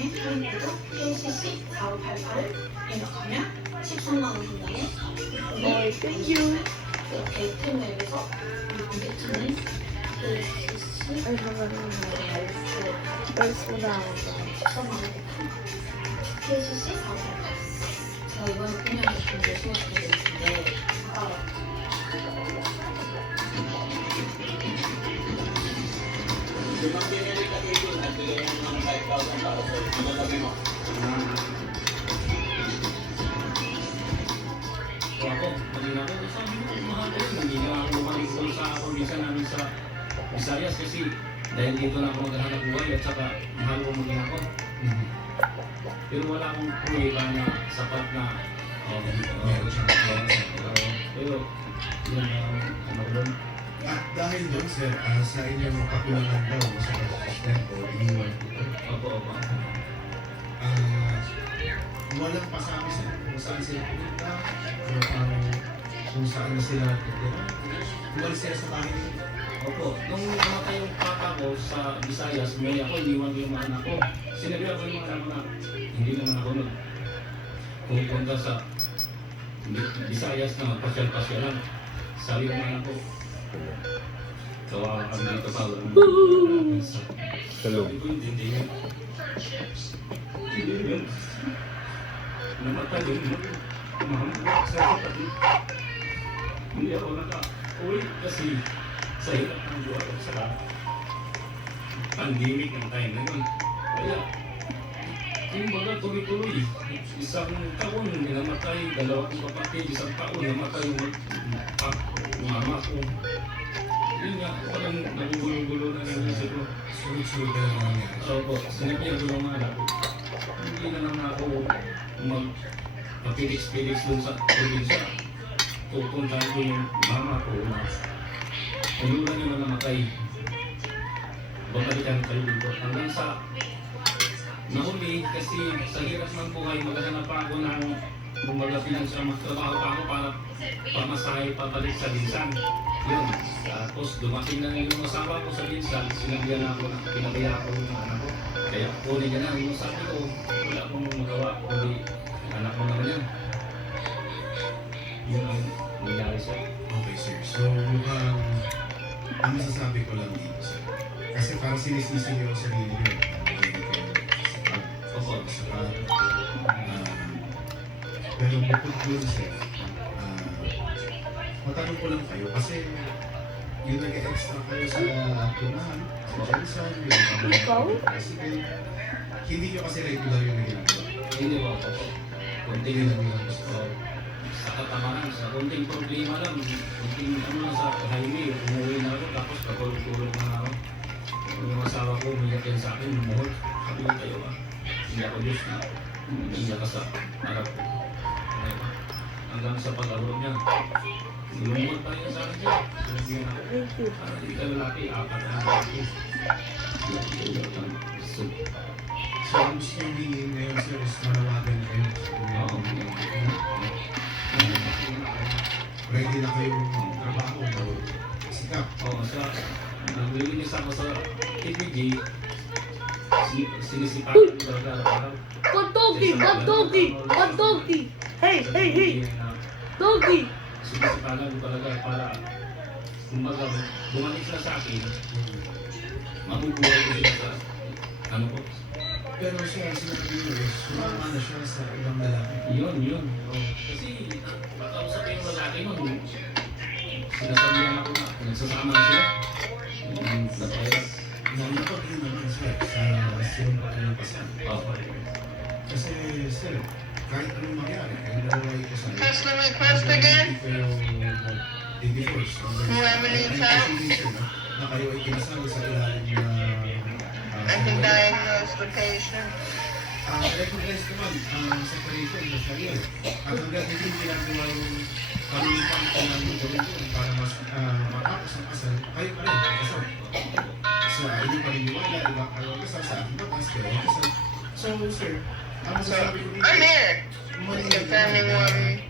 중에 할인으로 KCC 4588을 입력하면 13만 원 분당에 땡큐. 데이트맵에서 데이트는 KCC 얼쑤나. 13만 원 KCC 4588 제가 이번에 구매한 제품 열심히 준비했는데 Limang binili ka dito, nagbigay mo ng 5,000 para sa pinagabi mo. So ako, kanina ko, sabi mo, mahal ko yun. Hindi na ako bumalik doon sa probinsya namin sa Visayas kasi dahil dito na ako maghahanap buhay at saka mahal ko maging ako. Pero wala akong pruweba na sapat na pero yun ano ko doon. At dahil doon, sir, sa inyong kakulangan daw sa pag-assistant o iniwan dito, Opo. walang pasabi sa kung saan sila pumunta, kung saan na sila titira. Umalis sila sa bahay nila. Opo, nung namatay yung papa ko sa Visayas, may ako, iniwan ko yung mga anak ko. Sinabi ako yung mga anak ko na hindi naman ako nun. Pumunta sa Visayas na magpasyal-pasyalan. Sabi yung mga anak ko, kawawa kami dito pa. Sabi ko, hindi yun. Hindi yun. Namatay yun. Mahamag sa kapatid. Hindi ako naka-uwi kasi sa hirap ng buhay at saka pandemic ng time na yun. Kaya, yung baga tuloy-tuloy. Isang taon namatay, dalawa kong kapatid, isang taon namatay yung mama ko. Yun nga, walang nagugulo-gulo na yung isip ko. Sunod-sunod na lang nangyari. Opo, sinabihan ko ng mga anak ko, hindi na lang ako mag-Felix dun sa probinsya. Pupuntahan ko yung mama ko na umulan niyo na namatay. Babalikan kayo dito. Hanggang sa nahuli kasi sa hirap ng buhay, maghahanap pa ako ng bumaga pinansyal, magtrabaho pa ako para pamasahe pabalik sa Binsan. Yun. Tapos dumating na yung asawa ko sa Binsan, sinabihan ako na pinabaya ako yung anak ko. Kaya kunin niya na yung sabi ko, wala akong magawa, kundi anak ko naman yan. Yun ang nangyari siya. Okay, sir. So, mukhang ang masasabi ko lang dito, sir. Kasi parang sinisisi niyo ang sarili niyo. Hindi kayo Opo. Pero bukod doon, sir, matanong ko lang kayo kasi yung nag-extra kayo sa tunahan, sa Jensen, Ikaw? hindi nyo kasi regular yung ginagawa. Hindi ba ako? Kunting Hindi lang yung sa katamaran, sa kunting problema lang, kunting ano lang sa highway, umuwi na ako, tapos kapulog-tulog na ako. Yung asawa ko, umiyak yan sa akin, lumuhod. Sabi ko tayo hindi ako Diyos na umiyak ka sa harap ko. Okay ba? Hanggang sa pag-abot niya, lumuhod pa rin sa akin siya. Sinabihan ako, para hindi ka lalaki, apat na lalaki. So, ang gusto nyo hingin ngayon, sir, is manawagan kayo. Ready na kayong trabaho o sikap. Oo, sa naglilinis ako sa TPG, sinisipakan ko talaga araw-araw. Hot doggy! Hey! Doggy! Sinisipakan ko talaga para kumbaga bumalik sila sa akin, mabubuhay ko sila sa ano ko. Pero siya, sinabi nyo is, sumama na siya sa ibang lalaki. Yun. Oo. Kasi pagkausapin yung lalaki nun, sinasabihan ako na nagsasama na sila. Napahirap. Napag-in naman sir sa sinumpaan ng pasal. Kasi sir, kahit anong mangyari, kahit dalawa ito sa iyo. What's the request again? Hindi kayo mag-divorce. Na kayo ay kinasal sa ilalim na I can diagnose the patient. recognize naman ang separation ng career. At hanggang hindi ginagawa yung pamilipan ko ng doon para mas matapos ang kasal, kayo pa rin kasal. Sa inyong paniniwala, iba kayo kasal sa aking batas, kayo ang kasal. So, sir, ang masasabi ko dito, I'm here. mali If anyone